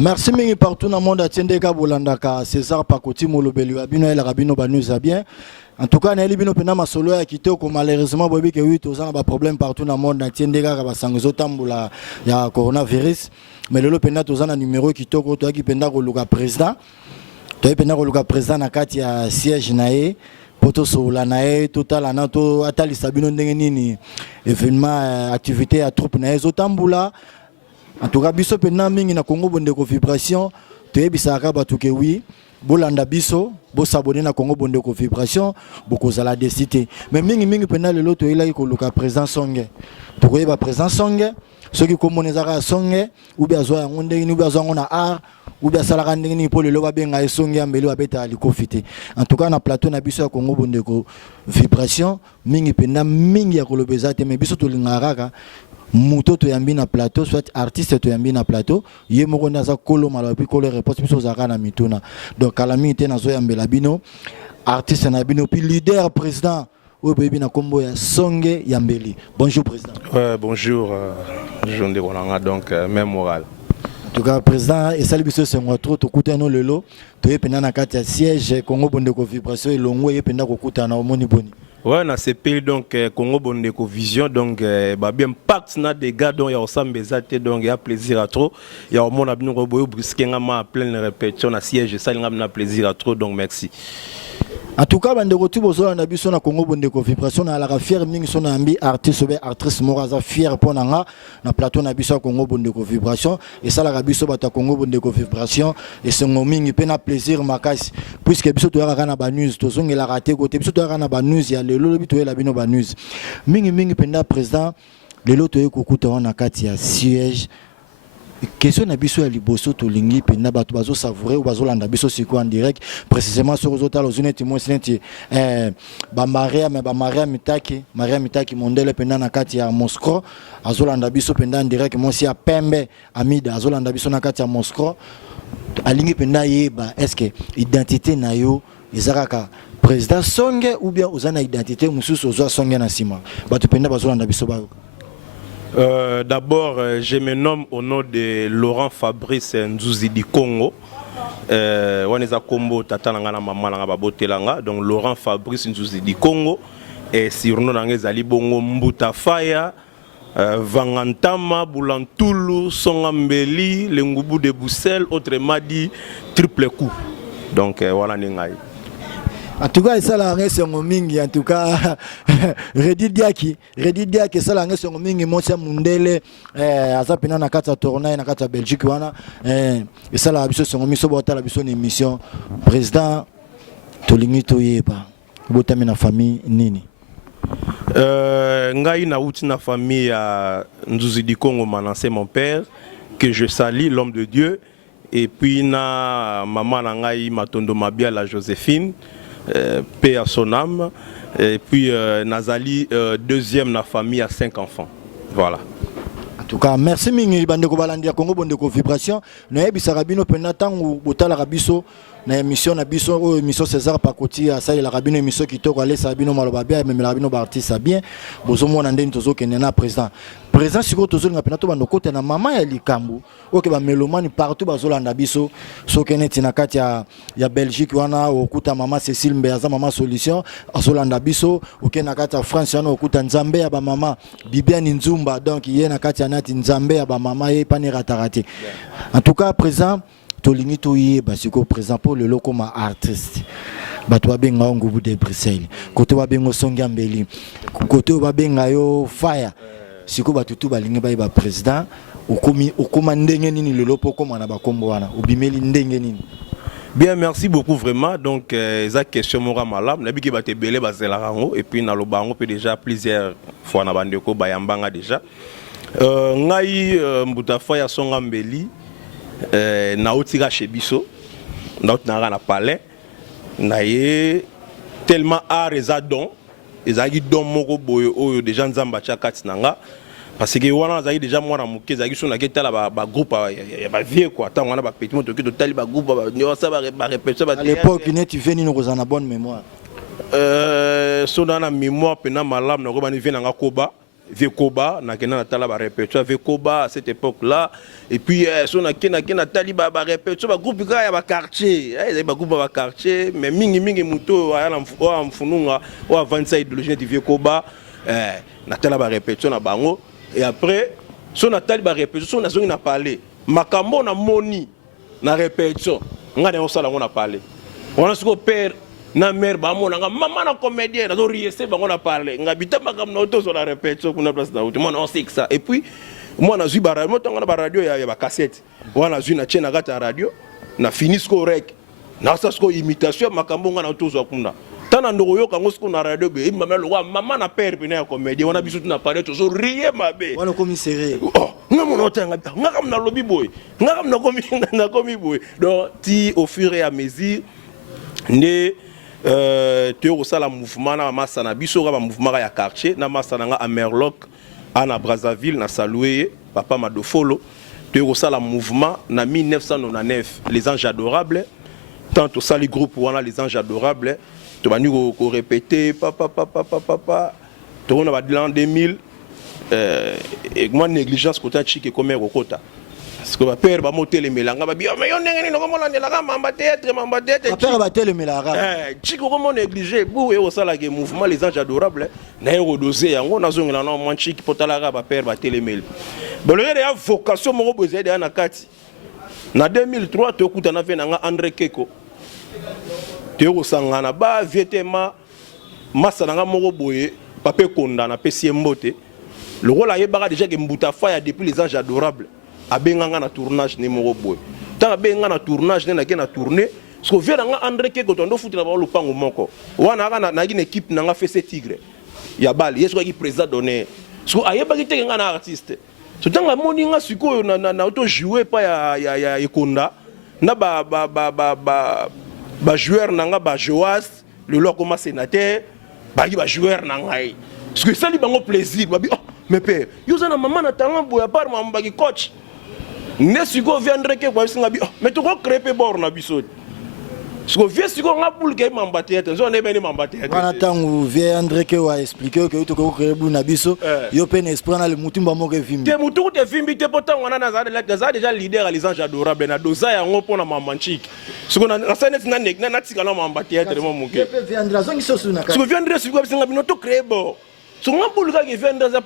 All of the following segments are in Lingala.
Merci mingi partout dans le monde atiendeka bolandaka César Pakoti molobeli abino el rabino banu bien. En tout cas, Nelly Bino Pena Masolo a quitté malheureusement Bobby que 8 ans ba problème partout dans le monde atiendeka ka basangozo tambula ya coronavirus. Mais le pena tozana numéro qui toko to ki penda ko luka président. To penda ko luka président na kati ya siège nae. Poto sola nae total anato atali sabino ndenge nini événement activité à troupe nae zotambula. En tout cas, biso pena mingi na Congo Bondeko Vibration, tu es bisaka batuke oui, bolanda biso, bo s'abonner na Congo Bondeko Vibration, boko zala décité. Mais mingi pena le loto ila ko luka présent songe. Tu connais ba présent songe, ceux qui comme zaka songe, ou bien zo ngonde ni ou bien zo ngona art, ou bien salaka ndenge ni pour le loba benga songe ambeli abeta alikofite. En tout cas na plateau na biso ya Congo Bondeko Vibration, mingi pena mingi ya kolobezate mais biso to lingaka. Muto to yambi na plateau, soit artiste to yambi na plateau, ye moko naza kolo malapi kolo réponse biso zaka na mituna. Donc kalami te nazo yambela bino, artiste na bino puis leader président ou baby na kombo ya Songe Yambeli. Bonjour président. Ouais, bonjour Jean de Rolanga donc même moral. En tout cas président et salut biso c'est moi trop to kutano lelo, to yepena na kati ya siège Congo Bondeko Vibration elongo yepena ko kutana omoni boni. Ouais, dans ce pays donc Congo Bondeko Vision donc bien impact na des gars donc il y a ensemble bezate donc il y a plaisir à trop. Il y a au monde abino boyo brusque ngama plein répétition na siège ça ngam plaisir à trop donc merci. En tout cas, bande retour bozo na biso na Congo Bondeko Vibration na la fier mingi so na ambi artiste be actrice moraza fier pour na plateau na biso Congo Bondeko Vibration et ça la biso bata Congo Bondeko Vibration et c'est mingi pe na plaisir makasi puisque biso to yaka na ba news to zonge la raté côté biso to yaka na ba news ya lelo bito la bino ba news mingi penda président lelo to yekukuta na kati ya siège. Question na biso ya liboso to lingi pena bato bazo savourer ou bazo landa biso siko en direct précisément sur les hôtels ozineti mo sineti ba Maria mitaki mondele pena na kati ya Moscou azo landa biso penda en direct mo si ya Pembe Amida azo landa biso na kati ya Moscou alingi penda yeba est-ce que identité na yo ezaka président Songe ou bien ozana identité mususu ozo Songe na sima bato penda bazo landa biso ba. D'abord, je me nomme au nom de Laurent Fabrice Nzuzi du Congo. On est à Combo, tata nanga na mama nanga babotelanga. Donc Laurent Fabrice Nzuzi du Congo. Et surnom nanga zali bongo Mbuta Faya, Vangantama, Boulantulu, Songambeli, Lengubu de Boussel, autrement dit triple coup. Donc voilà ningai. En tout cas, ça la reste en mingi. En tout cas, Redit Diaki, ça la reste en mingi. Monsieur Mundele, Azapina na kata tournée na kata Belgique wana. Et ça la biso son miso bota la biso émission. Président, tolingi toyeba. Bota na famille nini. Ngai na uti na famille à Nzuzi du Congo manancé mon père que je salue l'homme de Dieu et puis na maman na ngai Matondo Mabia la Joséphine. Paix à son âme et puis Nazali deuxième na famille à 5 enfants. Voilà. En tout cas, merci mingi bandeko balandia Congo Bondeko Vibration. Na yebisa rabino pena tangu botala rabiso na émission na biso o émission César Pakoti a ça la rabino émission kitoko ale sabino maloba bien même la rabino ba artiste bien. Bozo mona ndeni tozo kenena président. Président siko tozo nga pena to bandoko te na mama ya likambu. OK ba melomani partout bazolanda biso so keneti na kati ya Belgique wana okuta mama Cécile Mbeaza mama solution azolanda biso OK na kati ya France wana okuta Nzambe ya ba mama Bibiane Nzumba donc yé na kati ya nati Nzambe ya ba mama ye pani ratarate. En tout cas président tolingi toye basiko présent pour le loco ma artiste bato babenga ngubu de Bruxelles côté babengo Songe Yambeli côté babenga yo fire siko bato tout balingi ba président okoma ndenge nini le lopo koma na bakombo wana obimeli ndenge nini. Bien, merci beaucoup vraiment. Donc, ça question mora malam. Nabi ki bate belé bazela rango et puis na lobango peut déjà plusieurs fois na bandeko bayambanga déjà. Ngai Mbuta Faya Songe Yambeli na otira chez biso na palais na ye tellement art eza don ezaki don moko boyo oyo déjà nzamba cha kati nanga parce que wana zaki déjà mwana muke zaki so na ketala ba groupe ya ba vieux quoi tant wana ba petit moto ki total ba groupe ba ça ba répétition ba à l'époque net tu venu nous en bonne mémoire so dans la mémoire pena malam na ko ba ni vient nga koba Vekoba na kena tala ba répétition Vekoba à cette époque-là et puis son na kena tali ba répétition ba groupe ga ya ba quartier ba groupe ba quartier mais mingi muto ya na mfununga o avancer idéologie de Vekoba na tala ba répétition na bango et après son na tali ba répétition na zongi na parler makambo na moni na répétition nga na osala ngona parler on a ce père na mère ba mona nga maman na comédien na zo riese ba ngona parler nga bitamba kam na auto sur la répétition kuna place na auto moi on sait que ça et puis moi na zui ba radio moi ba radio ya ba cassette moi na zui na tchena gata radio na finis ko rek na sa sko imitation makambo nga na auto zo kuna tana ndoko yo kango sko na radio be mama lo maman na père pe na comédien on a biso na parler to zo rie mabe wana commissaire oh nga mona otanga nga kam na lobby boy nga kam na komi boy donc ti au fur et à mesure ne tu as le mouvement na massa na biso ka mouvement ya quartier na massa na à Merloc à Brazzaville na Saloué papa Madofolo tu as le mouvement na 1999 les anges adorables tant au sali groupe wana les anges adorables tu vas nous répéter papa tu on va en 2000 et moi négligence côté chic comme Rokota. Parce que ma père va monter les mélanges, va dire mais on n'est pas comme on est là, mamba tête. Ma père va te les mélanges. Chico comment négligé, bou et au sala que mouvement les anges adorables, na erodosé, en on a zone là non moins chic pour talaga ma père va te les mélanges. Bon le gars a vocation mon besoin de anakati. Na 2003 tu écoutes na fait na André Keko. Tu au sangana ba vietema massa na moko boye papé konda na pesi mbote. Le rôle a yebara déjà que Mbuta Faya depuis les anges adorables. Abenganga na tournage numéro boy. Tant abenga na tournage na na tourner, ce que vient nga André Keko tondo futi na ba lupango moko. Wana na une équipe na fait ce tigre. Ya bali, yeso ki président donné. Ce que ayeba ki te nga na artiste. So tanga moni nga siko na auto jouer pa ya Ekonda. Na ba joueur na nga ba Joas, le loi comme sénateur, ba joueur na ngai. Ce que ça li bango plaisir, ba bi oh mais père, yo za na maman na talent boya par mamba ki coach. Ne siko viendrait que quoi singa bi oh mais tu ko créer bord na biso. Siko vie siko nga pour que mamba tete, zo ne beni mamba tete. Wana tangu viendrait que wa expliquer que tu ko créer na biso, yo pen esprit na le mutumba mo ke vimbi. Te mutu te vimbi te potan wana na za déjà leader à les anges adorables na doza ya ngo pona mamba chiki. Siko na sa net na tika na mamba tete mo muke. Pe viendra zongi so suna ka. Siko viendrait siko singa bi no to créer bord. So nga pour que viendrait za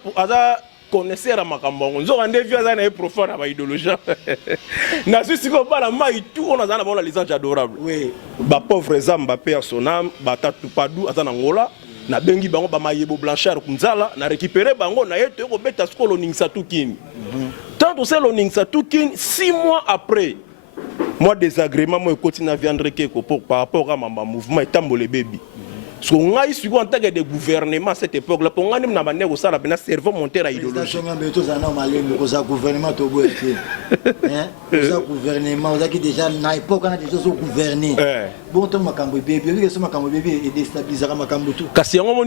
connaisseur à Makambongo. Nous avons des vieux années profanes à l'idéologie. Nous avons dit que tout on a les anges adorables. Oui. Ba pauvre Zamba père son âme, ba tatu padou azana ngola, na bengi bango ba mayebo blanchard kunzala, na récupérer bango na yeto ko beta skolo ningsa tukini. Tant on sait lo ningsa tukini 6 mois après. Moi désagrément moi continue à viendre quelque par rapport à mon mouvement et tambole baby. Parce qu'on a eu en tant que gouvernement à cette époque-là, pour qu'on ait un cerveau monté à l'idéologie. Le gouvernement, le gouvernement, déjà dans l'époque, on a déjà gouverné. Bon, tu as bébé, tu as bébé et déstabiliser tout. Parce que on a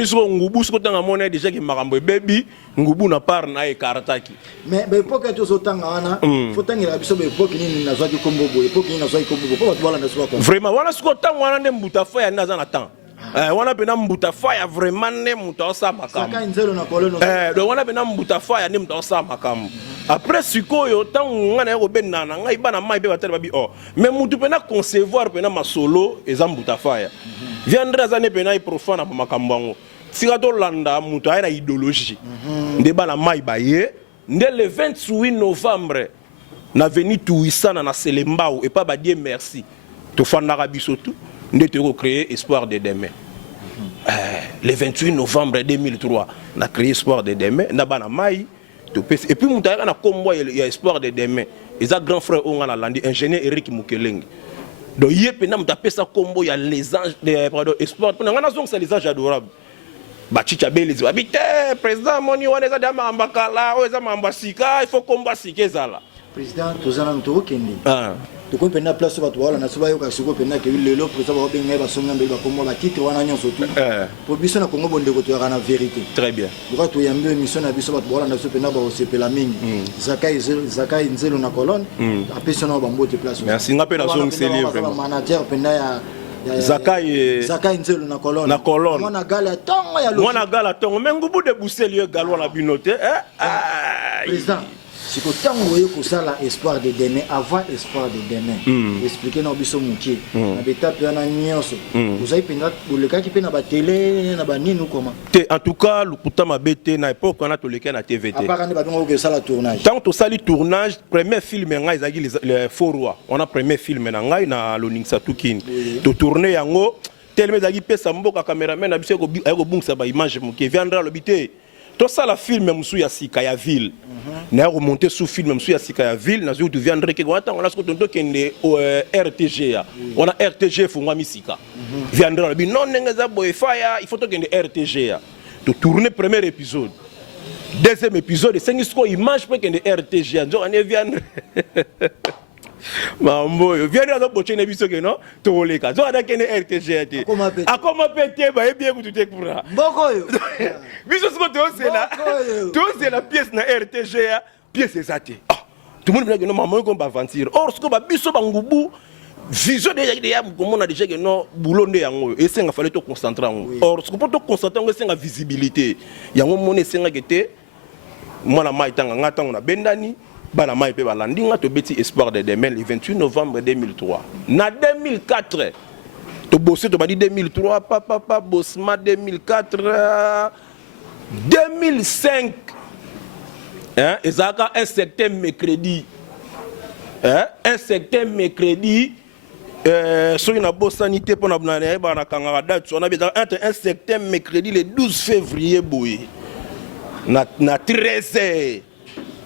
déjà que bébé, Ngubu n'a pas na karataki. Mais l'époque tu autant il faut tangira biso l'époque ni na zwa Kombo, l'époque ni na zwa Kombo, pour voilà na zwa. Vraiment, voilà ce que tant on a Mbuta Faya na za na temps. Wana bena Mbuta Faya vraiment ne muta sa makamu. Saka nzelo na kolono. Donc wana bena Mbuta Faya ne muta sa makamu. Après sikoyo tant on a ko benna na ngai bana mai be batela babi oh. Mais mutu pena concevoir pena masolo eza Mbuta Faya. Viendra za ne pena profane na makambango. Sika to landa mutu ayina idéologie. Nde bana mai baye, nde le 28 novembre na veni Touissana na Selembao et pas ba dire merci. To fandara biso tout. Nous avons créé Espoir de demain. Le 28 novembre 2003, on a créé Espoir de demain. Et puis, nous avons combat Espoir de demain. Et ça, grand frère, on a l'ingénieur Eric Mukeleng. Donc, il y a fait ça combo, il y a les anges, Espoir. On a les anges adorables. Bachicha Belize, président, Moni, on a des ambakala, on a des ambasika, il faut combattre Sikezala. Président, tous en tout cas. Tu comprends la place sur toi, na soba yoka siko pena ke le lo président ba benga ba songa mbe ba komo ba titre wana nyonso tout. Pour biso na Congo bonde ko to na vérité. Très bien. Pourquoi tu yambe mission na biso ba to na so pena ba o sepela mingi. Zakai nzelo na colonne. Apesona ba mbote place. Merci ngapela song seli vraiment. Manager pena Zakai nzelo na colonne. Na colonne. Mona gala tongo ya logique. Mona gala tongo mengubu de bouselier galwa la binote. Président. C'est que tant que ça la espoir de demain avant espoir de demain. Expliquer na biso mukie. Na betape na nyonso. Vous avez penga le cas qui pe na ba télé na ba nini comment. En tout cas, le kuta mabete na époque on a to leka na TVT. À part ba dongo que ça la tournage. Tant to sali tournage, premier film ngai zaki les faux rois. On a premier film na ngai na Loningsa Tukini. To tourner yango tellement zaki pesa mboka cameraman na biso ko bungsa ba image mukie viendra le bité. Tout ça la film msou ya sika ya ville. Na remonter sous film msou ya sika ya ville na zo tu viendrait que on a ce que tonto kende RTG ya. On a RTG fungwa misika. Viendra bi non nengaza boy fire, il faut to kende RTG ya. To tourner premier épisode. Deuxième épisode, c'est une image pour kende RTG ya. Nzo ane viendre. Mambo yo viendra do boche ne biso ke no to leka. Zo ada kende RTG ya te. Akoma pété ba bien ku te kura. Mboko yo. Biso siko c'est la pièce na RTG pièce exacte. Tout le monde dit que non maman qu'on va avancer. Or ce que ba biso bangubu vision déjà comme on a déjà que non boulot de yango et c'est nga fallait te concentrer yango. Or ce que pour te concentrer yango c'est nga visibilité. Yango mone c'est nga gete moi na mai tanga ngata on a bendani bana mai pe balandi nga to beti espoir de demain le 28 novembre 2003. Na 2004 to bossé to ba dit 2003 papa bossma 2004 2005, hein, et ça a un certain mercredi, hein, sur une bonne sanité pour nous donner, on a un certain mercredi le 12 février, na 13h,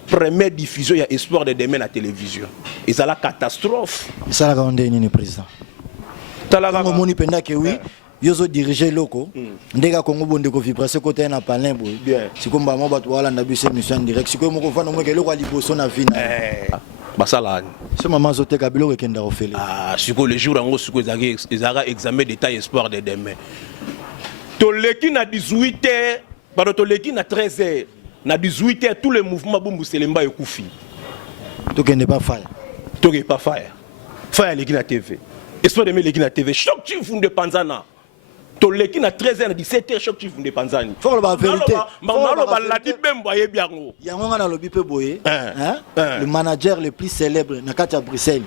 première diffusion, il y a espoir de demain à la télévision. Et ça la catastrophe. Ça la grande ni président. Comme on y pense que oui. Yozo diriger loko ndeka Congo bonde ko vibration côté na palin boy si comme ba mo ba to wala na bise mission direct si ko mo ko fana mo ke loko ali boso na vina basala ce maman zote kabilo ke kenda ofele si ko le jour ngo si ko ezaka examen d'état espoir de demain to leki na 18h pardon to leki na 13h na 18h tous les mouvements bumbu selemba ekufi to kende pas fire fire leki na TV espoir de demain leki na TV choc tu funde panzana to leki na 13h na 17h choc tu funde panzani faut la vérité malo ba la di bembo ye biango yango nga na lobi pe boye le manager le plus célèbre na kati ya Bruxelles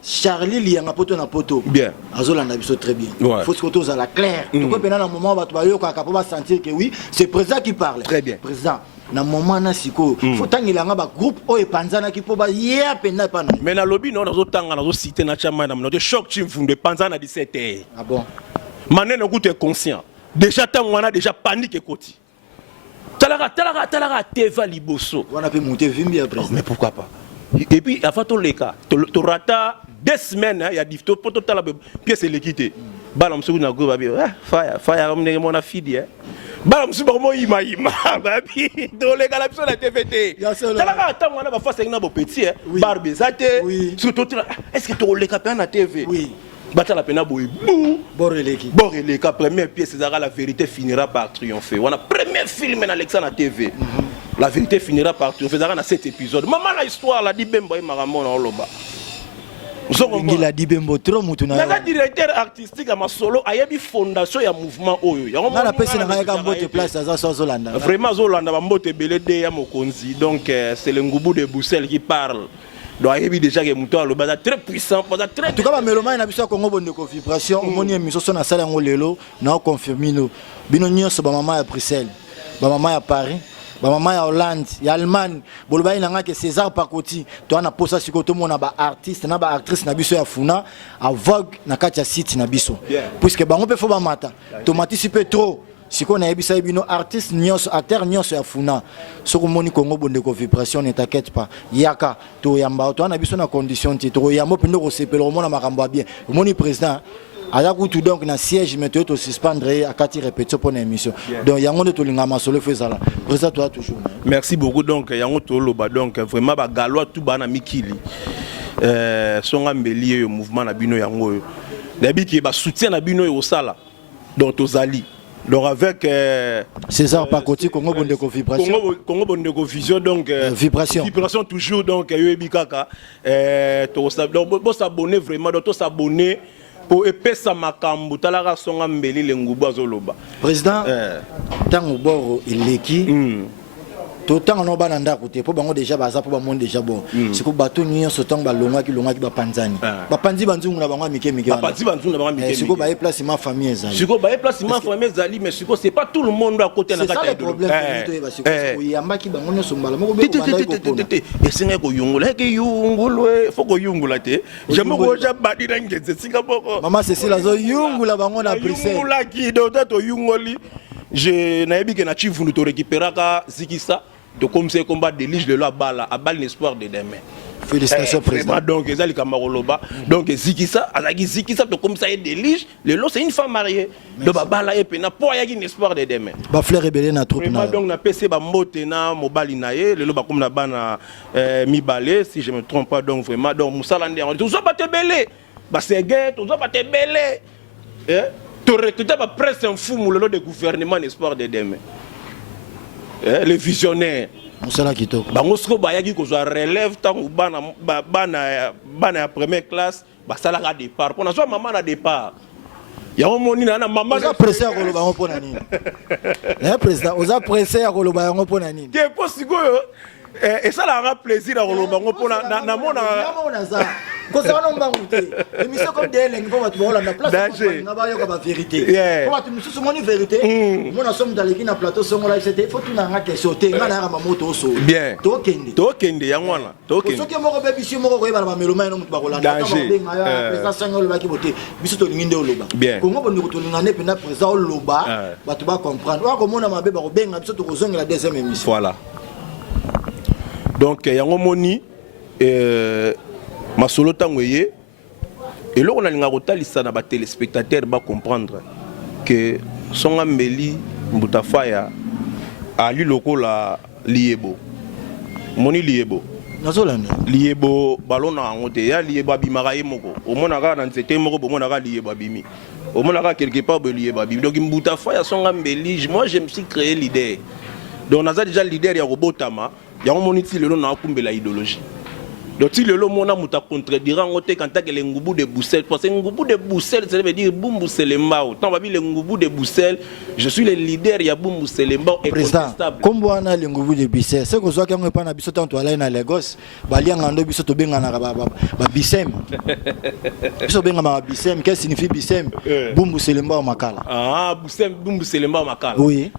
Charlie Lianga poto na poto bien azolanda biso très bien faut que tous à la claire to ko pena na moment ba to ba yo ka po ba sentir que oui c'est président qui parle très bien président na moment na siko faut tangilanga ba groupe o epanzana ki po ba ye pena pa na mais na lobi no nazo tanga nazo citer na chama na no choc tu funde panzana 17h ah bon Manen tu es conscient. Déjà, on a déjà panique et côté. Talara, Teva Liboso. On a pu monter Vimbi après. Mais pourquoi pas? Et puis, avant tout le cas, tu ratas 2 semaines, il y a des photos pour tout le pièce l'équité. Balam sou na go babi. Fire on mon fille. Balam sou mo ima babi. Do le gala biso na TVT. Talara attends on a ba face na bo petit barbe zate. Surtout est-ce que tu le capé na TV? Oui. Batala pena boy Boreleki première pièce la vérité finira par triompher. On a premier film en Alexandre à TV. La vérité finira par triompher dans 7 épisodes. Maman la histoire la dit bembo et maramon en loba. Il a dit bembo trop mutuna. Na directeur artistique à ma solo a yebi fondation ya mouvement oyo. On a pesi na ka mbote place à ça Zolanda. Vraiment Zolanda ba mbote belede ya mokonzi. Donc c'est le Ngoubou de Bruxelles qui parle. Donc il y a déjà des moutons très puissants, très. En tout cas, mélomane na biso Congo bonde ko vibration, moni émission so na sala ngo lelo, na confirmer no. Bino nyonso ba mama ya Bruxelles, ba mama ya Paris, ba mama ya Hollande, ya Allemagne, boloba ina nga ke César Pakoti, to ana posa sikoto mona ba artiste na ba actrice na biso ya Funa, a Vogue na kati ya site na biso. Puisque bango pe fo ba mata, to matisipe trop. Si on a ebisa bino artiste nyos acteur nyos ya Funa soko moni Congo bonde ko vibration ne t'inquiète pas yaka to yamba to na biso na condition ti to yamba pendo ko sepelo mona makambo bien moni président aya kutu donc na siège meto to suspendre akati répétition pour l'émission donc yango de to linga masolo fezala président toi toujours merci beaucoup donc yango to loba donc vraiment ba galwa tout bana mikili songa mbeli yo mouvement na bino yango yo dabi ki ba soutien na bino yo sala donc tozali. Donc avec César Pakoti Congo Bondeko Vibration Congo Bondeko Vision donc vibration toujours donc Yoebi Kaka donc bon s'abonner vraiment donc s'abonner po epesa makambo talaka songa mbeli le ngubu azoloba président tango boro ileki tant on bana ndako te po bango déjà baza po ba monde déjà bon siko bato nyonso tant balongaki bapanzani bapanzi banzungu na bango mike bapanzi banzungu na bango mike siko ba place ma famille ezali siko ba place ma famille ezali mais siko c'est pas tout le monde à côté na kata de problème siko yambaki bango nyonso mbala moko be esenga ko yungula ke yungulwe foko yungula te jambo ko ja badi na ngeze singa boko maman Cécile azo yungula bango na Bruxelles yungula ki do to yungoli je nayebi ke na chivu to récupéraka zikisa de comme c'est combat de lige de la balle à balle l'espoir de demain. Félicitations président. Donc ezali kamaroloba donc zikisa azaki zikisa to comme ça est de lige le lot c'est une femme mariée de babala et pena pour yaki un espoir de demain. Ba fleur rebelle na troupe na. Donc na PC ba mbote na mobali na ye le lot ba comme na bana mi balé si je me trompe pas donc vraiment donc musalande on tout ça ba te belé ba segé tout ça ba te belé tu recruter ba presse un fou le lot de gouvernement espoir de demain. Les visionnaires musala kitoko bango siko bayaki ko zo relève tant bana première classe basala départ pour na so maman na départ ya omoni na maman oza pressé ya koloba ngo pona nini na président oza pressé ya koloba ngo pona nini ke posiko et ça la plaisir à koloba ngo pona na mona za ko ça non bangu te émission comme des lengi ko batu bola na place na ba yoka ba vérité ko batu mususu moni vérité mona somme dans l'équipe na plateau songo là c'était faut tout na nga question te nga na mamoto so bien to kende ya ngwana to kende soki moko be biso moko ko ba meloma no mutu ba kolanda ta ba benga ya président sango ba ki bote biso to linginde oloba ko ngo bondi ko to lingane pe na président oloba batu ba comprendre wa ko mona mabe ba ko benga biso to ko zonga la deuxième émission voilà donc yango moni masolo tangoye et là on a linga kotalisa na ba téléspectateurs ba comprendre que songa mbeli mbutafaya ali lokola liebo moni liebo nazolanda liebo balona ngote ya liebo abimaka ye moko omona ka na nzete moko bomona ka liebo abimi omona ka quelque part be liebo abimi donc mbutafaya songa mbeli moi je me suis créé l'idée donc naza déjà leader ya robotama ya moni ti lelo na kumbela idéologie. Donc si le monde a contredira quand tant que les ngoubou de Bruxelles parce que ngoubou de Bruxelles ça veut dire Boumou Selembao tant babi les ngoubou de Bruxelles je suis le leader il y a Boumou Selembao et contestable comme on a les ngoubou de Bruxelles c'est que soit quand on pas na biso tant aller na Lagos bali ngando biso to benga na ba bisem biso benga ma bisem qu'est-ce signifie bisem Boumou Selembao makala bisem Boumou Selembao makala oui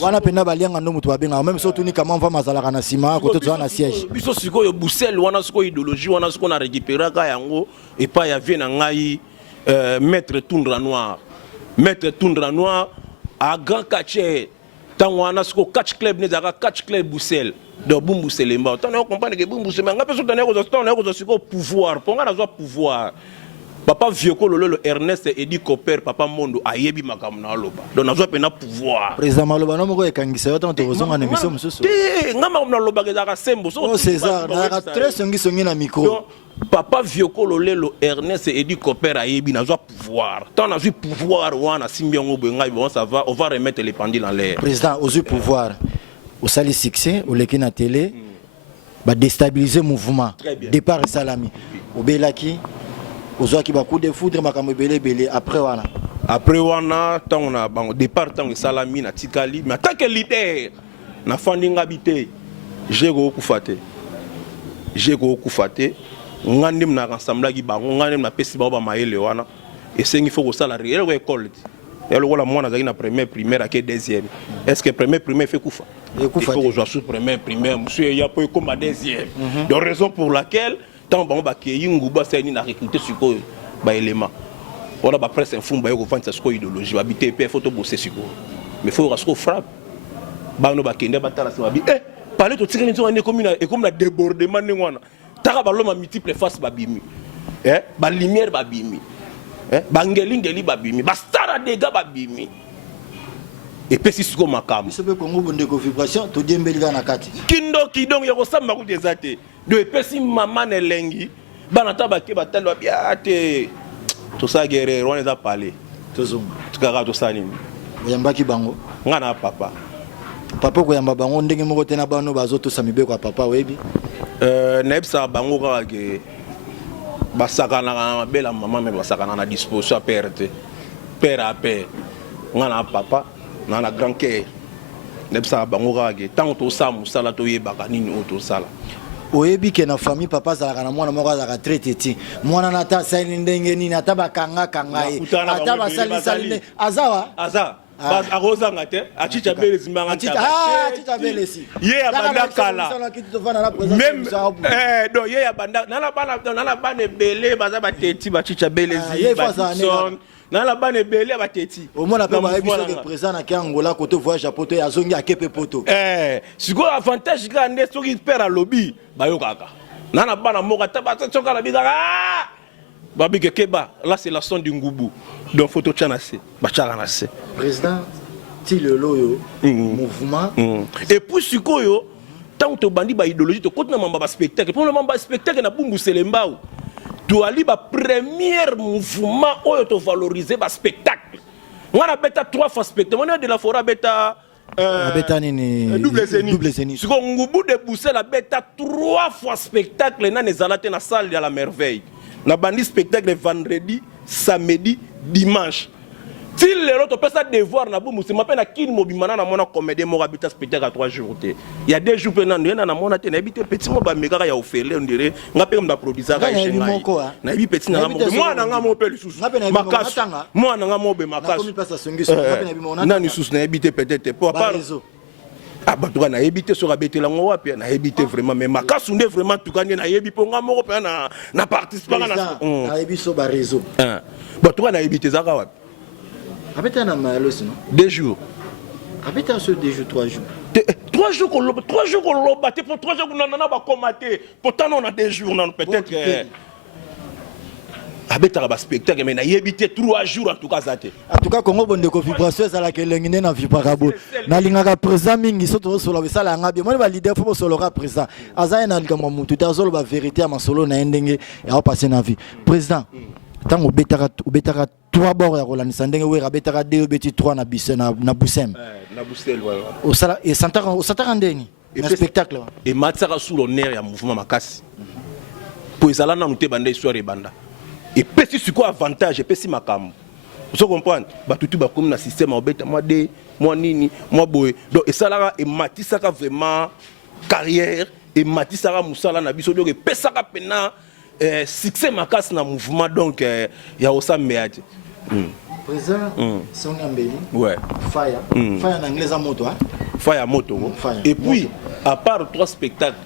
wana pena bali ngando mutu ba benga même surtout ni comment va mazala kana sima côté to na siège biso siko Bruxelles wana idéologie on a ce qu'on a récupéré yango et pas ya vient ngai maître Tundra Noir à grand catcher tant on a ce qu'on catch club ne zaka catch club Bruxelles de Boumou Selemba tant on comprend que Boumou Selemba nga personne on pouvoir pour nga na pouvoir papa vieux ko le Ernest Edi Copper papa Mondo ayebi makam na loba donc nazo pena pouvoir président maloba no moko ekangisa yo tant tozonga na émission mususu nga makam na loba ke sembo so César na très songi na micro papa vieux ko le Ernest Edi Copper ayebi nazo pouvoir tant nazo pouvoir wana simbiongo benga bon ça va on va remettre les pendules en l'air président aux pouvoir au sali succès au leki na télé ba déstabiliser mouvement départ salami obelaki ozwaki ba coup de foudre makambo belé après wana tant on a bon départ tant que salami na tikali mais tant que leader na fandinga habité j'ai go kufate ngandi na rassemble ki bango ngandi na pesi ba maele wana et c'est il faut que ça la réelle école et le voilà moi na première primaire à deuxième est-ce que première primaire fait kufa il faut que je sois première primaire monsieur il y a pas comme à deuxième donc raison pour laquelle tant bon ba ki nguba c'est ni na recruter sur quoi ba élément on a ba presse info ba yo vendre ça idéologie ba bité pe photo bosser sur mais faut rasco frappe ba no ba kende ba tala ça ba parler to tikeni to comme la débordement ni wana taka ba loma multiple face ba bimi ba lumière ba bimi ba ngeli ba bimi ba star dégâts ba bimi et puis si ko makam c'est be Congo bonde ko vibration to diembeli na kati kindoki donc yako samba ku desate de epesi maman elengi bana tabake batalo bia te to sa guerre on les a parlé tozonga tukaka to sani oyambaki bango ngana papa ko yamba bango ndenge moko tena bano bazo to samibe kwa papa webi nebsa bango ka ke basakana na bela maman mais basakana na disposition perte père à père ngana papa na grand cœur nebsa bango kage tant to sa musala to yebaka nini oto sala oyebi ke na famille papa azalaka na mwana moko azalaka très teti mwana na ta sali ndenge nini ata bakanga kanga ye ata basali sali azawa akozanga te achicha belesi mbanga achicha belesi ye ya banda kala même donc ye ya banda nana bana ebele baza bateti bachicha belesi batson nana bana ebele bateti omona pe bayebi soki président na ke Angola kote voyage poto azongi akepe poto sikoyo avantage kaka nde soki père alobi bayokaka nana bana moko ata basoka na bizaka babike keba là c'est la son du ngubu donc photo tchana se bachaka na se président ti le loyo mouvement et puis sikoyo tant to bandi ba idéologie to kote na mamba ba spectacle pour le mamba spectacle na bungu selembao to ali ba premier mouvement oyo to valoriser ba spectacle ngana beta 3 fois spectacle on de la fora beta beta nini double zénith siko ngubu de bousser la beta 3 fois spectacle na nezalate na salle de la merveille na bandi spectacle vendredi samedi dimanche si lelo to pesa devoir na bumu c'est m'appelle na kin mobimana na mona comédie mo habita spectacle à 3 jours te il y a 2 jours pendant na mona te na habite petit mo ba meka ya ofele on dirait ngape comme da producer ka chez ngai na habi petit na mo moi na ngamo pe lisusu makas moi na ngamo be makas na ni susu na habite peut-être pour pas ah bah toi na habité sur habité la ngwa pe na habité vraiment mais makas on est vraiment tout gagner na habi po ngamo pe na participer na habi so ba réseau bah toi na habité za ka wapi habité na malos non 2 jours habité sur 2 jours 3 jours 3 jours qu'on loba 3 jours qu'on loba pour 3 jours qu'on a ba commenter pourtant on a 2 jours non peut-être habité ba spectacle mais na habité 3 jours en tout cas ça en tout cas Congo bonde ko vibration ça la que lengine na vibrabo na lingaka président mingi soto solo ba sala ngabi moi ba leader faut solo ka président azaya na likamwa mutu tazolo ba vérité ya masolo na ndenge ya passer na vie président tant obetaka 3 bords ya kolanisa ndenge we rabetaka 2 obeti 3 na bise na busem na busel voilà au sala et santaka ndeni na spectacle et matsaka sous l'honneur ya mouvement makasi pour ezala na muté banda histoire banda et pesi siko avantage et pesi makambo vous comprenez ba tutu ba comme na système obeta moi de moi nini moi boy donc et ça et matisaka vraiment carrière et matisaka musala na biso donc pesaka pena succès makasi na mouvement donc ya osambeati président Songambeli ouais fire fire en anglais à moto fire moto et puis à part 3 spectacles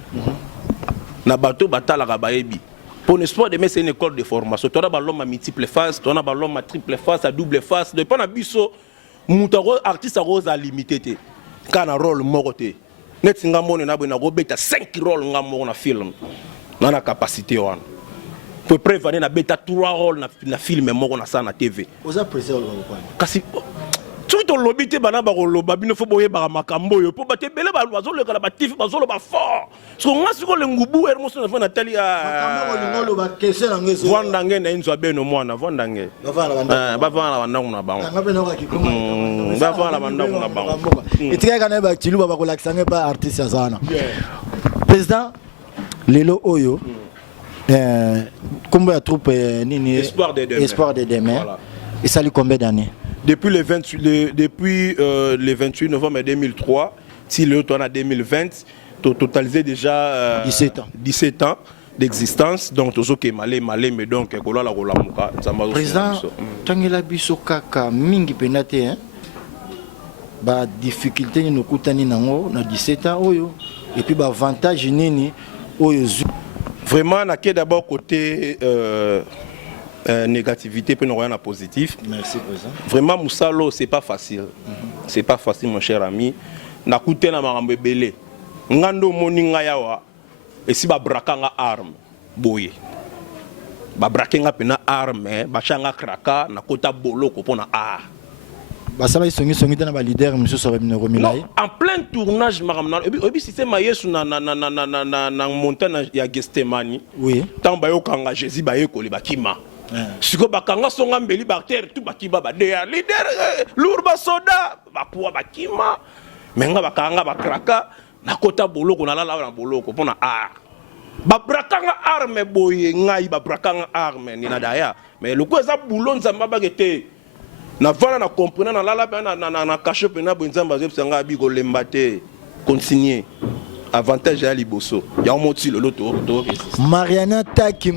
na bateau batala ka baebi pour l'espoir de mettre c'est une école de formation tu as ba l'homme à multiple face tu as ba l'homme à triple face à double face de pas na biso mutaro artiste rose à limité te kana rôle moko te net ngamone na bona go beta 5 rôles ngamo na film na capacité wana pour prévenir na beta 3 rôles na film moko na ça na TV oza président quoi kasi tu to lobby te bana ba loba bino fo boye ba makambo yo po bate bele ba bazolo ka ba TV bazolo ba fort so ngasi ko le ngubu er mo so na tali makambo ngolo ba kese na ngezo vanda ngene inzo beno mwana vanda ngene ba vana bandangu na bango ngabe no ka kikoma ba vana bandangu na bango etika kana ba tiluba ba ko lakisanga ba artiste ya sana président lelo oyo combien de troupes nini espoir de demain voilà. Et ça lui combien d'années depuis le 28 novembre 2003 si le temps en 2020 tu totalisé déjà 17 ans d'existence donc tozo ke malé mais donc kolola kolamuka président tangela biso kaka mingi penate hein ba difficulté ni nokutani nango na 17 ans oyo et puis ba avantage nini oyo vraiment na ke d'abord côté négativité puis nous rien à positif. Merci président. Vraiment Moussalo c'est pas facile. C'est pas facile mon cher ami. Na kuté na marambe belé. Ngando moninga yawa et si ba brakanga arme boye. Ba brakenga pena arme ba changa kraka na kota boloko pona a. Basala isongi na ba leader monsieur Soremine Romilai. En plein tournage maramna obi système yesu na montagne ya Gestemani. Oui. Tant ba yo kanga Jésus ba yekoli bakima. Siko bakanga songa mbeli bakter tu bakiba ba leader lourd ba soda bapuwa bakima menga bakanga bakraka na kota boloko na lala na boloko pona babrakanga arme boye ngai babrakanga arme ni na daya mais le coup ça boulon nzamba bagete na vana na comprendre na lala na cache pena bo nzamba zo sanga bi ko lembate continuer avantage ya liboso ya moti le loto Mariana Taki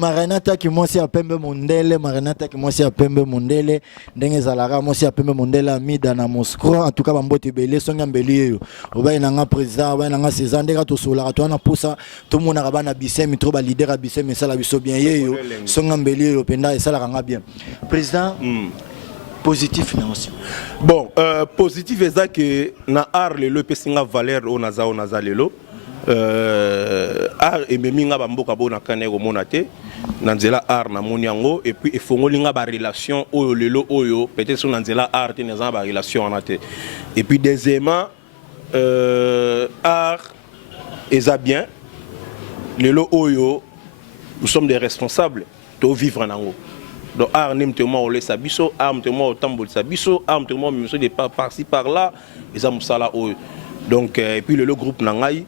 mosi ya pembe mondele Mariana Taki mosi ya pembe mondele ndenge zalaka mosi ya pembe mondele amida na Moscou en tout cas bambote belé songa mbeli yo oba inanga président oba inanga César ndeka to sola to na pousa to mona ka bana bisemi trop ba leader bisemi sala biso bien yeyo songa mbeli yo penda esala kanga bien président positif na aussi bon positif eza que na art le pesinga valeur o naza lelo art ememi nga bamboka bona kaneko mona te na nzela art na moni yango et puis efongoli nga ba relation oyo lelo oyo peut-être sur na nzela art te neza ba relation wana te et puis deuxièmement art eza bien lelo oyo nous sommes des responsables de vivre nango donc art nemtemo ole sabiso art nemtemo otambol sabiso art nemtemo miso de par-ci par-là eza musala oyo donc et puis le groupe nangai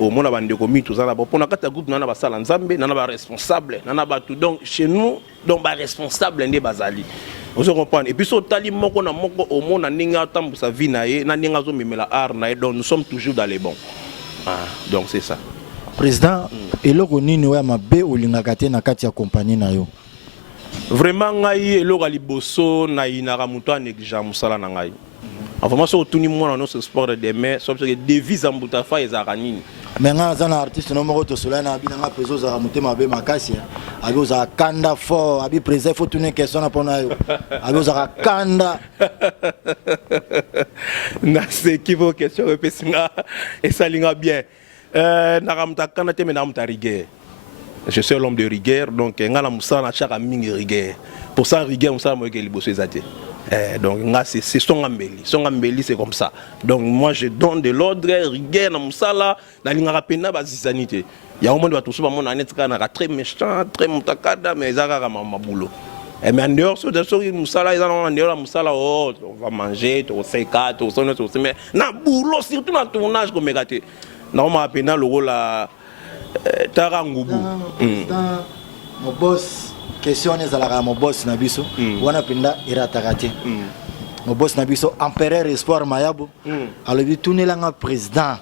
au monde bande komi tout ça là pour na kata groupe nana ba sala nzambe nana ba responsable nana ba tout donc chez nous donc ba responsable ndé bazali on se comprend et puis so tali moko na moko au monde ninga tambu sa vie na ye na ninga zo memela art na donc nous sommes toujours dans les bons donc c'est ça président eloko nini wa mabe olingaka te na kati ya compagnie na yo vraiment ngai eloko liboso na inaka muto anegligent musala na ngai enfin so tuni mona no sport de demain so que devise ambuta fa ezaka nini mais nga za na artiste no moko to sola na bina nga prezo za mutema be makasi abi oza kanda fort abi prezo faut tourner question na pona yo abi oza kanda na c'est qui vos questions repesinga et ça linga bien na ramta kanda te mais na mta rigueur je suis l'homme de rigueur donc nga na musala na chaka mingi rigueur pour ça rigueur musala mo ke liboso ezate donc c'est son embelli c'est comme ça donc moi je donne de l'ordre rigueur na musala na linga pena bazizanité il y a un moment où tout ça mon anetka na très méchant très mutakada mais ezaka mabulo et mais en dehors de ça musala ils en dehors musala oh on va manger to seka to sonne to mais na boulot surtout na tournage comme gâté na ma pena le rôle la tarangubu mon boss question ezalaka mon boss na biso wana penda irataka te mon boss na biso empereur espoir mayabo alobi tunelanga président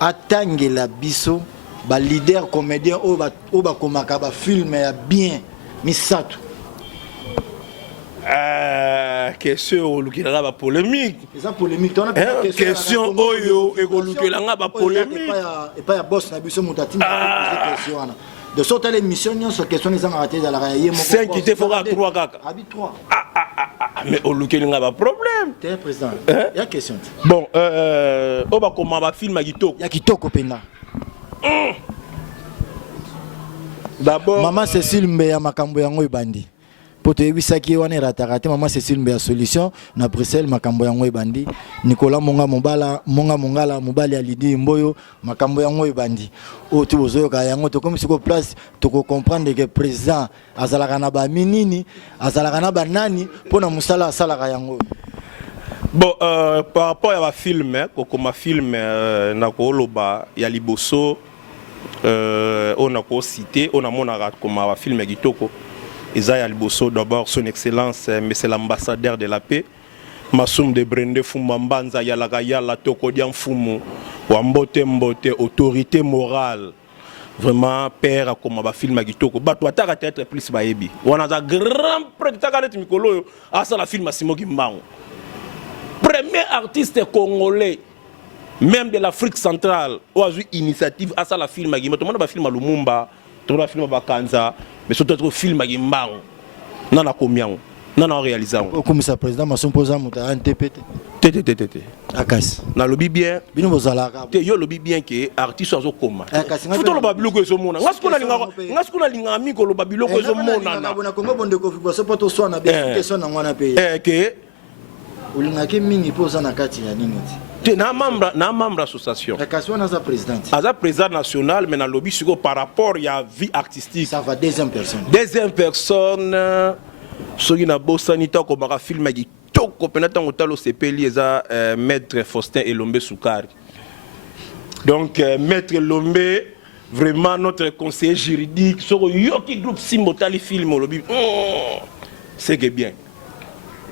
atangela biso ba leader comédien o ba komaka ba film ya bien misato question olukilanga ba polémique eza polémique tona question oyo ekolukilanga ba polémique et pas ya boss na biso mutatina question wana de sorte les missions sur question les engager dans la rayer 5 qui te fera 3 kaka abi 3 mais olukilanga ba problème t'es président il y a question bon o ba koma ba film ya kitoko pena d'abord maman Cécile Mbeya makambo yango ebandi poto ebisaki wana rataka te maman Cécile Mbeya solution na Bruxelles makambo yango ebandi Nicolas Monga Mongala mobali ya Lidi Mboyo makambo yango ebandi o tu bozoyo ka yango to comme siko place to ko comprendre que président azalaka na ba minini azalaka na ba nani pona musala asalaka yango bon par rapport à ma film comme film na ko loba ya liboso on a ko cité on a monaka comme ma film kitoko Isaïe Albosso, d'abord son excellence, mais c'est l'ambassadeur de la paix. Massoum de Brende Fumambanza Yala Tokodian Fumu, Wambote Mbote, autorité morale. Vraiment, père, comme ma film Magitoko. Batwa Tara être plus baebi. On a un grand prêtre Takalet Mikolo, à ça la film Massimo Gimbang. Premier artiste congolais, même de l'Afrique centrale, où a eu initiative à ça la film Magimba. Tout le monde a film à Lumumba, tout le monde a film à Bakanza. Mais surtout le film à Gimbango, non à combien, non à réaliser. Comme ça président m'a supposé monter un TPT. TTTT. Akas. Na lobby bien. Bino bozalaka. Te yo lobby bien que artiste azo koma. Futo lo babilo ko so mona. Ngasko na linga ami ko lo babilo ko so mona na. Na Congo bonde ko fibo so poto so na bien question na ngwana pe. Que ulinga ke mingi poza na kati ya nini ti. Na membre association. Akas wana za président. Aza président national mais na lobby siko par rapport ya vie artistique. Ça va deuxième personne. Deuxième personne soki na bosanita ko baka film gi toko penata ngotalo sepeli eza maître Faustin Elombe Soukari. Donc maître Elombe vraiment notre conseiller juridique, sur Yoki Group Simbotali film, c'est que bien.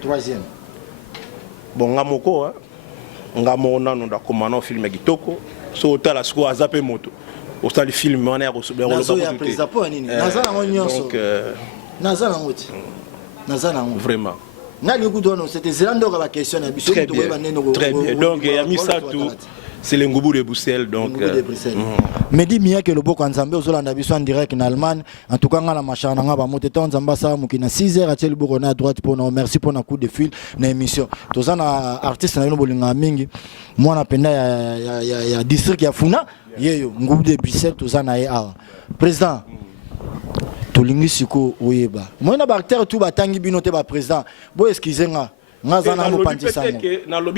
Troisième. Bon, Ngamoko, Ngamoko, on a commandé un film Kitoko, sur la square Zappé Moto. Au stade du film, on est à Rosso. Vraiment. Très bien. Très bien. Donc, il y a mis ça tout. C'est le Ngoubou de Bruxelles. Donc, mais dis bien que le beau Kanzambe aux Hollandais en direct en Allemagne. En tout cas, on a marché en Angaba, monté en Zambasa, Moukina 6h à Tchel Bourona à droite pour nous. Merci pour un coup de fil dans l'émission. Tous les artistes na Bolinga Mingi. Moi, on a peine il y a district ya Funa. Yeyo Ngoubou de Bruxelles, tous les na président. Tolingi siko oyeba. Moi, na bactère tout batangi binote ba président. Bo excusez nga. Ngazana mo pantisango.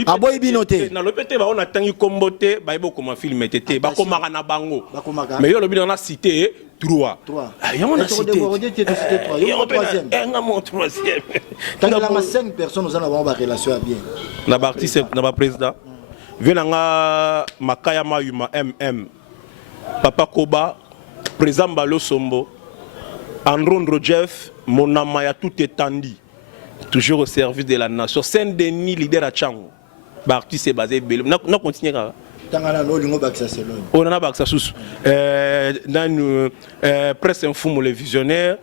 Aboy binote. Na lopete ba on a tangi kombote ba ibo koma film tete ba komaka na bango. Mais yo lobi na cité 3. Ya on a cité. Yo troisième. Nga mon troisième. Tant la 5 personnes nous en avons ba relation bien. Na ba artiste na ba président. Venanga Makaya Mayuma MM. Papa Koba, président Balo Sombo. Andron Rodjeff, mon amaya tout étendu. Toujours au service de la nation. Saint-Denis, leader à Tchango. L'artiste est basé Belém. On continue. On a Baksa Sous. Dans Presse Info, les visionnaires.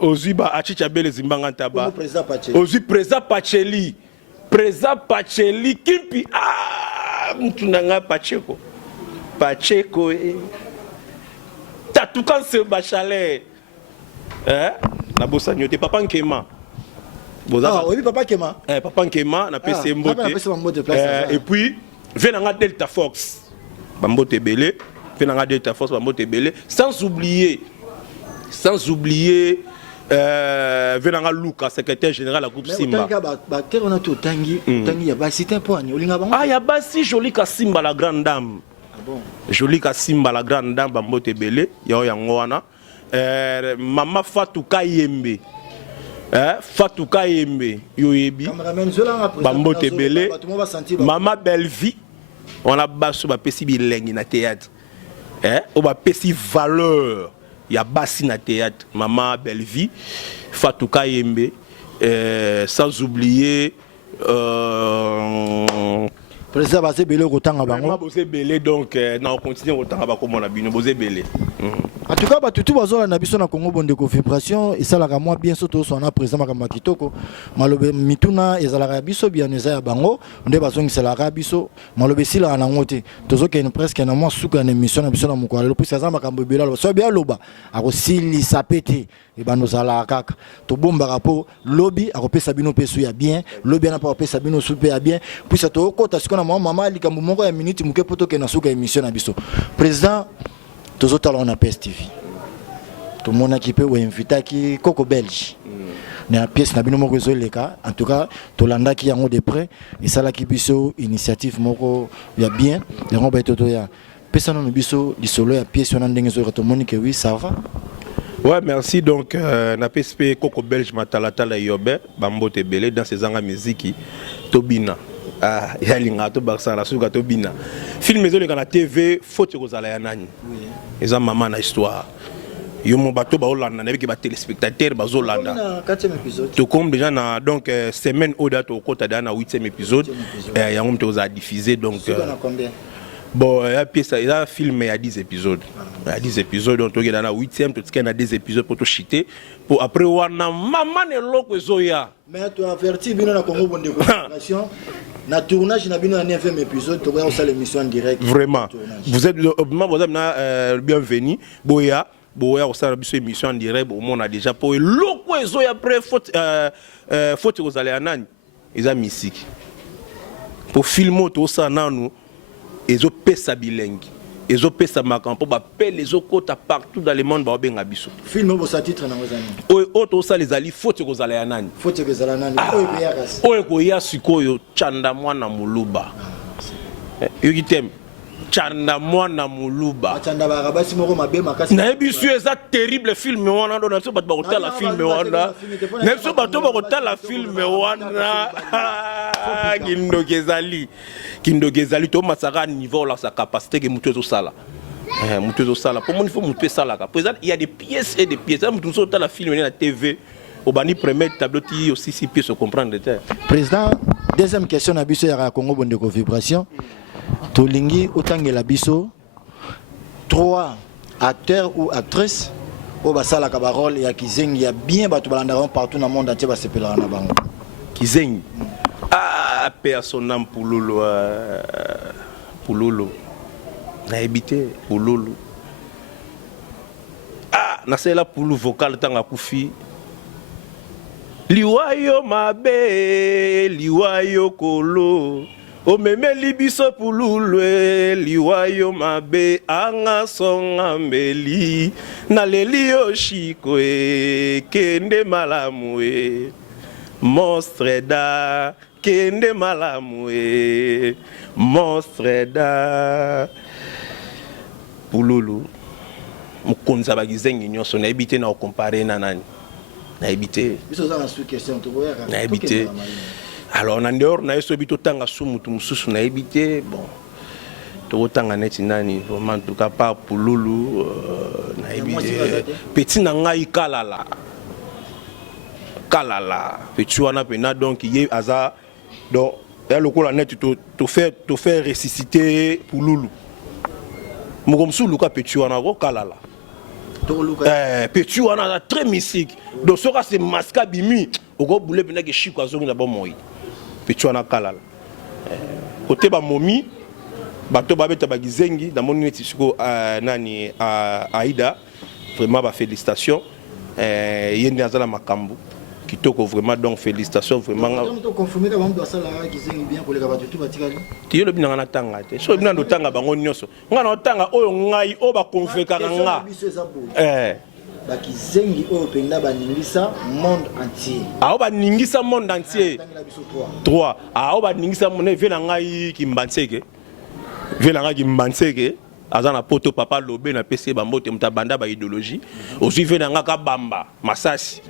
Ozuba Achichabe, les Zimbangantaba. Ozu Président Pacheli. Président Pacheli. Kimpi. Ah, Mtunanga Pacheco. Pacheco. Tatoukan se Bachalet. Na bossa nyote papa Nkema. Ah oui papa Nkema. Papa Nkema na PC Mbote. Et puis venanga Delta Fox. Bambote Belé, venanga Delta Fox Bambote Belé, sans oublier venanga Luka, secrétaire général de la groupe Simba. On a tout tangi ya basi tempo ani olinga bango. Ah ya basi joli ka Simba la grande dame. Ah bon. Joli ka Simba la grande dame Bambote Belé, ya yango wana. Mama Fatou Kayembe. Fatou Kayembe, Yoyebi. Bambote Belé. Mama Bellevie. On a bassé ba pesi bilingue na théâtre. On va pesi valeur. Il y a bassi na théâtre. Mama Bellevie. Fatou Kayembe. Sans oublier. Président Basé Belé au temps à Bango. Basé Belé donc on continue au temps à Bango mon abino Basé Belé. En tout cas, tout bazol na biso na Congo bonde ko vibration et ça la moi bien surtout son na président makamba kitoko malobe mituna ezala biso bien ezaya bango nde bazongi sala biso malobe sila na ngote tozoka une presque na moi suka na émission na biso na mukwala le plus ça makambo bela so bien loba akosili sapete et banozala kaka to bomba rapport lobby akopesa bino pesu ya bien lobby na pa pesa bino soupe ya bien puis ça to kota sikona mama likambo moko ya minute muke poto ke na suka émission na biso président tous autres on a PSTV tout le monde qui peut ou inviter qui Coco Belge na pièce na bino moko zoleka en tout cas to landa ki yango de près et ça la ki biso initiative moko ya bien yango ba toto ya pesa no biso di solo ya pièce on ndenge zo to moni que oui ça va. Ouais, merci. Donc, na PSP Coco Belge Matalata la Yobe, Bambote Belé dans ses anga musique Tobina. Ah, yalinga to baksa la suka Tobina. Film ezoli kana TV faute kozala ya nani. Eza maman na histoire. Yo mo bato ba Hollande na biki ba téléspectateurs ba Hollande. 4e épisode. To comme déjà na donc semaine au date au kota na 8e épisode. Ya ngom to za diffuser donc bon, il y a un film, il y a 10 épisodes. Il y a 10 épisodes, donc il y a 8e, il y a 10 épisodes pour te chiter. Pour après, on a maman et l'autre Zoya. Mais tu as averti, bien dans la Congo Bonde Communication. Na tournage, na bien 9e épisode, tu vois aussi l'émission en direct. Vraiment. Vous êtes bienvenue. Boya, aussi l'émission émission en direct. On a déjà pour l'autre Zoya après, faute aux Aléanani. Ils ont mis pour filmer tout ça, nous. Et zo pesa bilingue et zo pesa makampo ba pelle les okota partout dans le monde ba benga biso film bo sa titre na ngozani auto ça les ali faut que zala ya nani faut que zala nani oyo ko ya sikoyo chanda mwana muluba yukitem chanda mwana muluba chanda ba rabasi moko mabe makasi na biso eza terrible film wana ndo na so bato ba kotala film wana na so bato ba kotala film wana Kindo Gezali to masaka niveau la sa capacité que muto sala Pour moi, il faut monter ça là. Il y a des pièces et des pièces. Nous la film la TV. Au bani premier tableau qui aussi 6 pièces se comprendre. Président, deuxième question à biso ya Congo Bondeko Vibration. Tolingi otangela biso 3 acteurs ou actrices au basala kabarol ya Kizengi ya bien batu balandaron partout dans le monde entier ba sepelera na bango. Kizengi. Ah, paix à son âme pour Lolo. Pour Lolo. Na habité pour Lolo. Ah, na c'est là pour le vocal tanga kufi. Liwayo mabe, liwayo kolo. O meme libiso pour Lulwe, liwayo mabe, anga songa mbeli. Na leli yoshikoe, kende malamwe. Monstre da, kende malamwe. Monstre da. Pululu. Mukonza bagizengi nyonso na ebite na comparer na nani. Na ebite. Biso za na sous question to boya. Na ebite. Alors en dehors na yeso bito tanga su mutu mususu na ebite bon. To tanga neti nani vraiment en tout cas pas Pululu na ebite. Petit na ngai kalala. Kalala. Petit wana pena donc yé aza donc là le coup la net to faire ressusciter Pululu. Mokomsu luka petit wana ko kalala. Petit wana très mystique. Donc ça c'est masque bimi. Oko boule pena ke chiko azongi na bon moi. Petit wana kalala. Côté ba momi bato babeta bagizengi na moni neti siko nani Aïda vraiment ba félicitations. Yende azala makambu. Kitoko vraiment donc félicitations vraiment. On confirmer que bambo asala Kizengi bien pour les kabatu tout batikali. Tiyo lobi na tanga te. So bina ndo tanga bango nyonso. Nga na tanga oyo ngai o ba convaincre nga. Ba Kizengi oyo penda baningisa monde entier. Ah o ba ningisa monde entier. 3. Ah o ba ningisa monde vela ngai kimbanseke. Vela ngai kimbanseke. Azana poto papa lobe na PC bambote mutabanda ba idéologie. Aussi vela nga ka bamba masasi.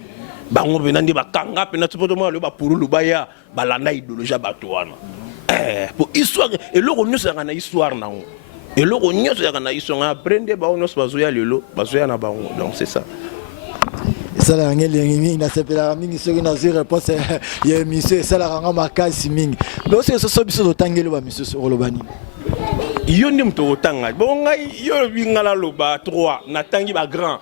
Bango benandi bakanga pena tupoto mo le ba pululu baya balanda idéologie bato wana. Pour histoire et loko nyonso ya na histoire nango. Et loko nyonso ya na histoire aprendre ba nyonso bazoya lelo bazoya na bango. Donc c'est ça. Ça la ngeli mingi na sepela mingi soki na zero réponse ya monsieur ça la ranga makasi mingi. Mais aussi so biso totangelo ba monsieur olobani. Yo ndi mto otanga. Bon ngai yo bingala loba 3 na tangi ba grand.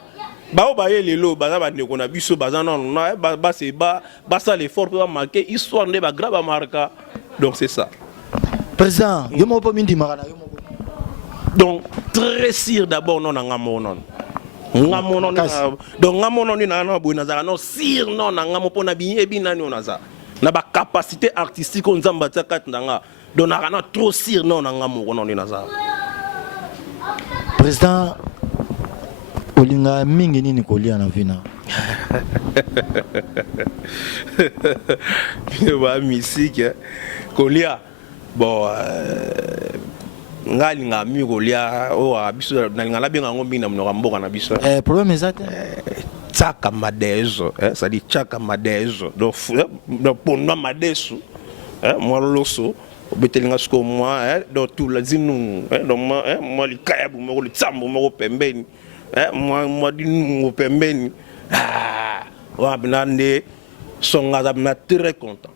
Bao ba lelo baza ba ndeko na biso baza non ba c'est ba ça l'effort pour marquer histoire de ba grave marquer. Donc c'est ça. Président, yo mo po mindi marana yo mo. Donc très sûr d'abord non ngamo non. Ngamo non donc ngamo non na na bo na za non sûr non ngamo po na bi ebi nani onaza. Na ba capacité artistique on nzamba tsakat ndanga. Donc na trop sûr non ngamo non na za. Président Olinga mingi nini kolia na vina. Ba musique kolia bon ngali nga mi kolia o abiso na ngala benga ngombi na mnoka mboka na biso. Problème ezate tsaka madezo ça dit tsaka madezo donc pondwa madeso moi loso obetelinga sko moi donc tout la zinu donc moi likaya bu mo le tsambo mo pembeni moi di mo pembeni wa binande songa za bina très content.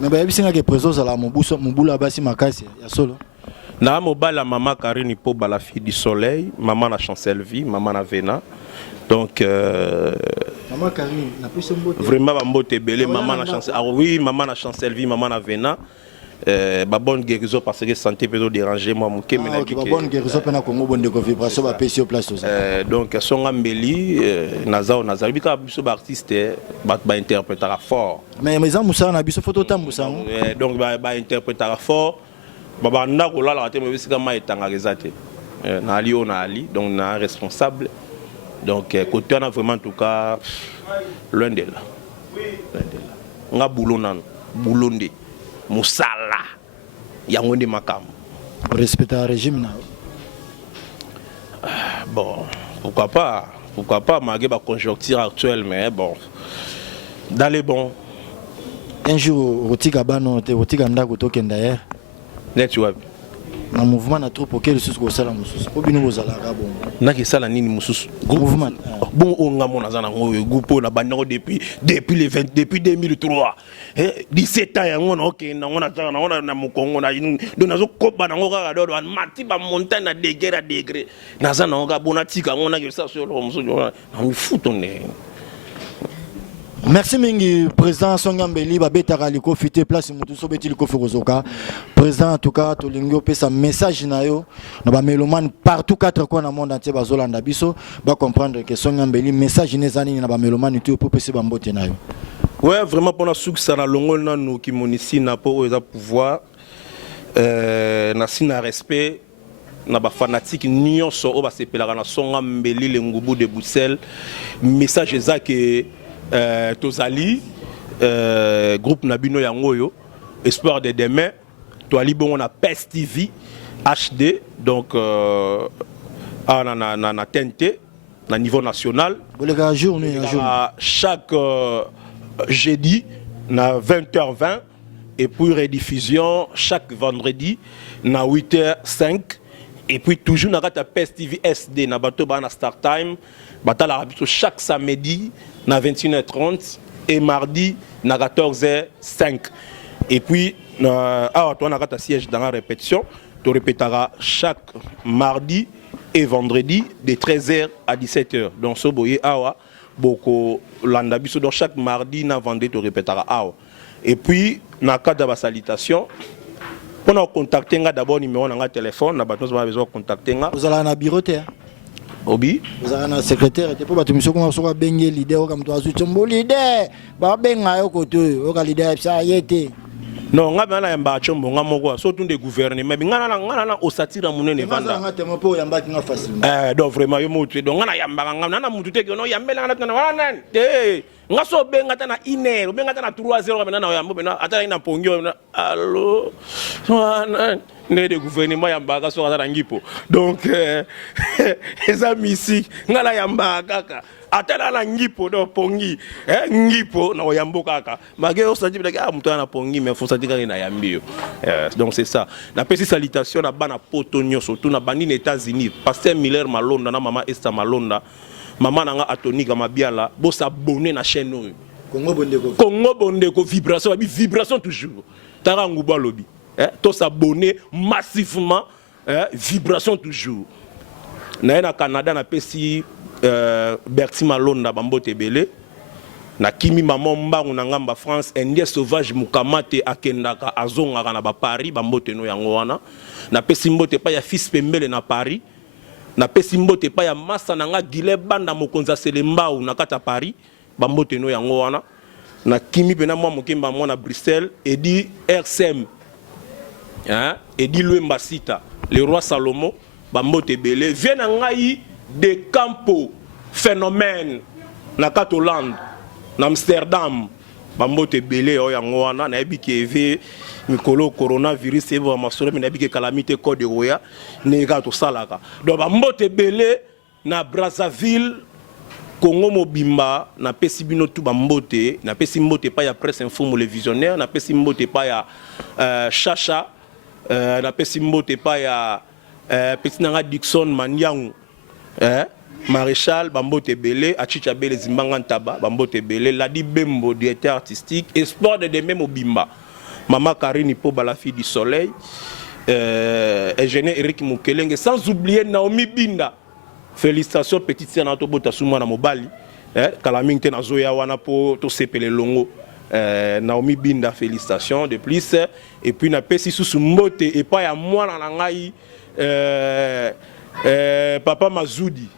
Mais ba bisinga ke présence la mobula basi makasi ya solo. Na mobala maman Karine po la fille du soleil, maman na Chancelvi, maman na Vena. Donc maman Karine na plus mbote. Vraiment ba mbote belé maman na Chancel. Ah oui, maman na Chancelvi, maman na Vena. Ba bonne guérison parce que santé peut déranger moi mon kemena ki ba bonne guérison pena Congo Bondeko Vibration ba pesi au place aux donc songa mbeli nazao nazali bika biso ba artiste ba interprétera fort mais en musa na biso photo tambusa donc ba interprétera fort baba ndako la te mo bisika ma etanga rezate na ali on a ali donc na responsable donc côté on a vraiment en tout cas loin de là nga boulot nan boulonde musala yango ndi makam respecter le régime na bon pourquoi pas malgré la conjoncture actuelle mais bon dans les bons un jour otika bano te otika ndako tokenda hier net web Un mouvement na trop auquel le sous sala mususu po bino bozala ka bon na ke sala nini mususu mouvement bon on nga mona zana ngo groupe na bango depuis les 20 depuis 2003 17 ans yango na OK na ngona zana ngona na mukongo na do nazo koba na ngo ka do mati ba montagne na degré na zana ngo bona tika ngona ke sa sur le mususu na mi futonne. Merci mingi président Songambeli babetaka liko fité place mutu so beti liko fokozoka président en tout cas to lingio pesa message na yo na ba mélomane partout quatre coins dans monde entier bazolanda biso ba comprendre que Songambeli message nezani na ba mélomane tout pour pesa ba mbote na yo. Ouais, vraiment pour la succès na longol na nous qui monisi na pour pouvoir na sina respect na ba fanatique nyonso o ba sepelaka na Songambeli le ngubu de Bruxelles message eza que Tozali groupe Nabino Yangoyo Espoir de demain Toali bon on a PES TV HD donc na TNT na niveau national chaque jeudi na 20h20 et puis rediffusion chaque vendredi na 8h05 et puis toujours na PES TV SD na bato ba na Start Time batala chaque samedi na 21h30 et mardi na 14h05 et puis toi on a siège dans la répétition tu répéteras chaque mardi et vendredi de 13h à 17h donc so boye awa boko landa biso donc chaque mardi na vendredi tu répéteras awa et puis na cadre de salutation on a contacté d'abord numéro na téléphone na bato besoin de contacter vous allez na bureau Obi vous avez un secrétaire et pour battre monsieur comment soit bengue leader comme toi sur ton leader ba benga yo koto o ka leader ça yete non nga bana yamba chombo nga moko surtout des gouvernements ngana na osatira munene vanda nga temo po yamba ki nga facilement donc vraiment yo mutu donc ngana yamba nga na mutu te no yambela ngana na wala nan te nga so benga ta na iner benga ta na 3-0 bena na yambo bena ata ina pongyo allo wana ne de gouvernement yamba ka so ata ngipo donc eza misi ngala yamba kaka atala na ngipo do pongi ngipo na yambo kaka mage osadi bila mutu na pongi mais faut sadika na yambio donc c'est ça na pesi salutation na bana potonyo surtout na bandi na États-Unis pasteur Miller Malonda na mama Esther Malonda mama nanga Atonika Mabiala bo s'abonner na chaîne oyo Congo Bondeko vibration toujours tara nguba lobi to s'abonner massivement vibration toujours na Canada na pesi Berti Malonda bambote belé na kimi maman mbangu na ngamba France indien sauvage mukamate akendaka azongaka na ba Paris bambote no yango wana na pesi mbote pa ya fils pembele na Paris na pesi mbote pa ya masa na nga gile banda mokonza selembau na kata Paris bambote no yango wana na kimi pena mwa mokemba mwa na Bruxelles edi RCM edi Luemba Sita le roi Salomon bambote belé vient na ngai de Campo phénomène na Hollande na Amsterdam bambote belé o yango wana na ebiki eve mikolo coronavirus eva masolo na ebiki calamité code roya nega to salaka donc bambote belé na Brazzaville Congo mobimba na pesi bino tu bambote na pesi mbote pa ya presse info le visionnaire na pesi mbote pa ya Chacha na pesi mbote pa ya petit nanga Dixon Manyangu Maréchal bambote belé achicha belé zimbanga ntaba bambote belé Ladi Bembo directeur artistique Espoir de demain mobimba Mama Karine po la fille du soleil ingénieur Eric Mukelenge sans oublier Naomi Binda félicitations petite sœur na to bota suma na mobali kalamingte na zoya wana po to sepele longo Naomi Binda félicitations de plus et puis na pesi sous mbote et pas ya mwana na ngai Papa Mazoudi,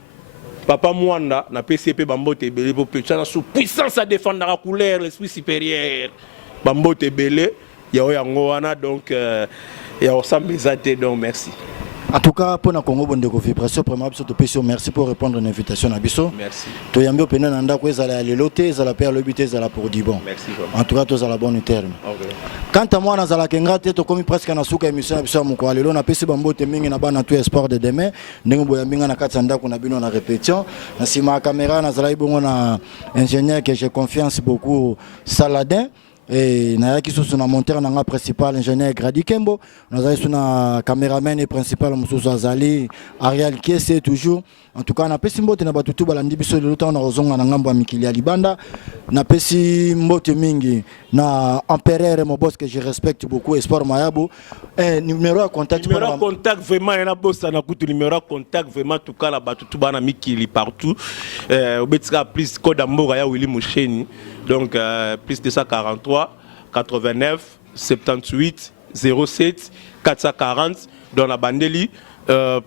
Papa Mwanda, na PCP Bambote Belé, pour sous puissance à défendre la couleur, l'esprit supérieur. Bambote Belé, il y a Yangoana, donc il y a ensemble des donc merci. En tout cas, pour la Congo Bondeko Vibration, merci pour répondre à l'invitation à Bisso. Merci. Tu as bien péné dans le à la loté, à la paire, le but, à la pour du bon. Merci. En tout cas, tu as la bonne terme. Okay. Quant à moi, dans la Kenga, tu as commis presque un souka émission à Bisso, mon quoi. On a passé Bambo, tu as ban tout espoir de demain. Nous avons na Katsanda qu'on a bien en répétition. Si ma caméra, dans la bon, on a ingénieur que j'ai confiance beaucoup, Saladin. et nayaki susu na monteur nanga principal ingénieur Grady Kembo nazali su na caméraman et principal mususu azali Ariel Kiese toujours. En tout cas na pesi mbote na batutu balandi biso lelo ta na ozonga na ngambo ya mikili ya libanda na pesi mbote mingi na empereur mon boss que je respecte beaucoup Espoir Mayabo numéro de contact vraiment yana bossa na kutu numéro de contact vraiment tout cas la batutu bana mikili partout obetika plus code amboka ya Willy Musheni donc plus 243 89 78 07 440 dans la bandeli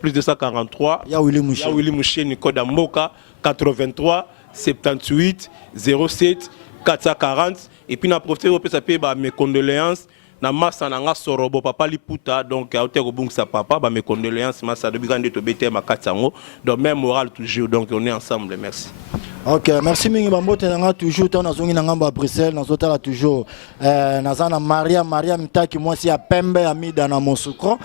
plus 243 ya Willy Musheni code amboka 83 78 07 440 et puis na profiter au pesa pe ba mes condoléances na masa na nga sorobo papa liputa donc aote ko bungsa papa ba mes condoléances masa de bigande to bete makatsango donc même moral toujours donc on est ensemble merci. Ok, merci mingi bambote nanga toujours ton azongi na ngamba Bruxelles nazotala toujours nazana Maria mtaki mwasi ya pembe amida na Mosukro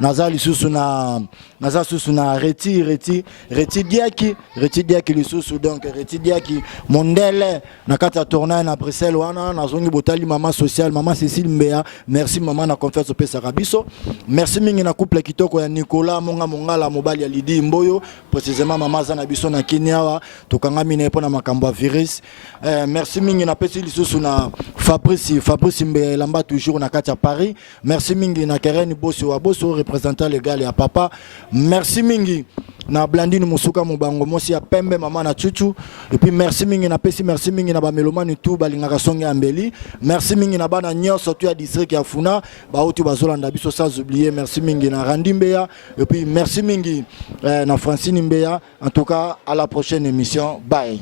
nazali susu na reti diaki lisusu donc reti diaki mondele na kata tournée na Bruxelles wana nazongi botali mama social mama Cécile Mbea merci mama na confiance pesa kabiso merci mingi na couple kitoko ya Nicolas mongala mobali ya Lidi Mboyo précisément mama zana biso na Kenya tokanga pour na makambo virus merci mingi na pesi lisusu na Fabrice Mbea lamba toujours na kati ya Paris merci mingi na Keren Bosso représentant légal ya papa merci mingi na Blandine Musuka Mubango mosi ya pembe mama na chuchu et puis merci mingi na pesi merci mingi na ba melomani tout balingaka songe ambeli merci mingi na bana nyoso tu ya district ya Funa ba otu bazolanda biso sans oublier merci mingi na Randi Mbea et puis merci mingi na Francine Mbea en tout cas à la prochaine émission bye.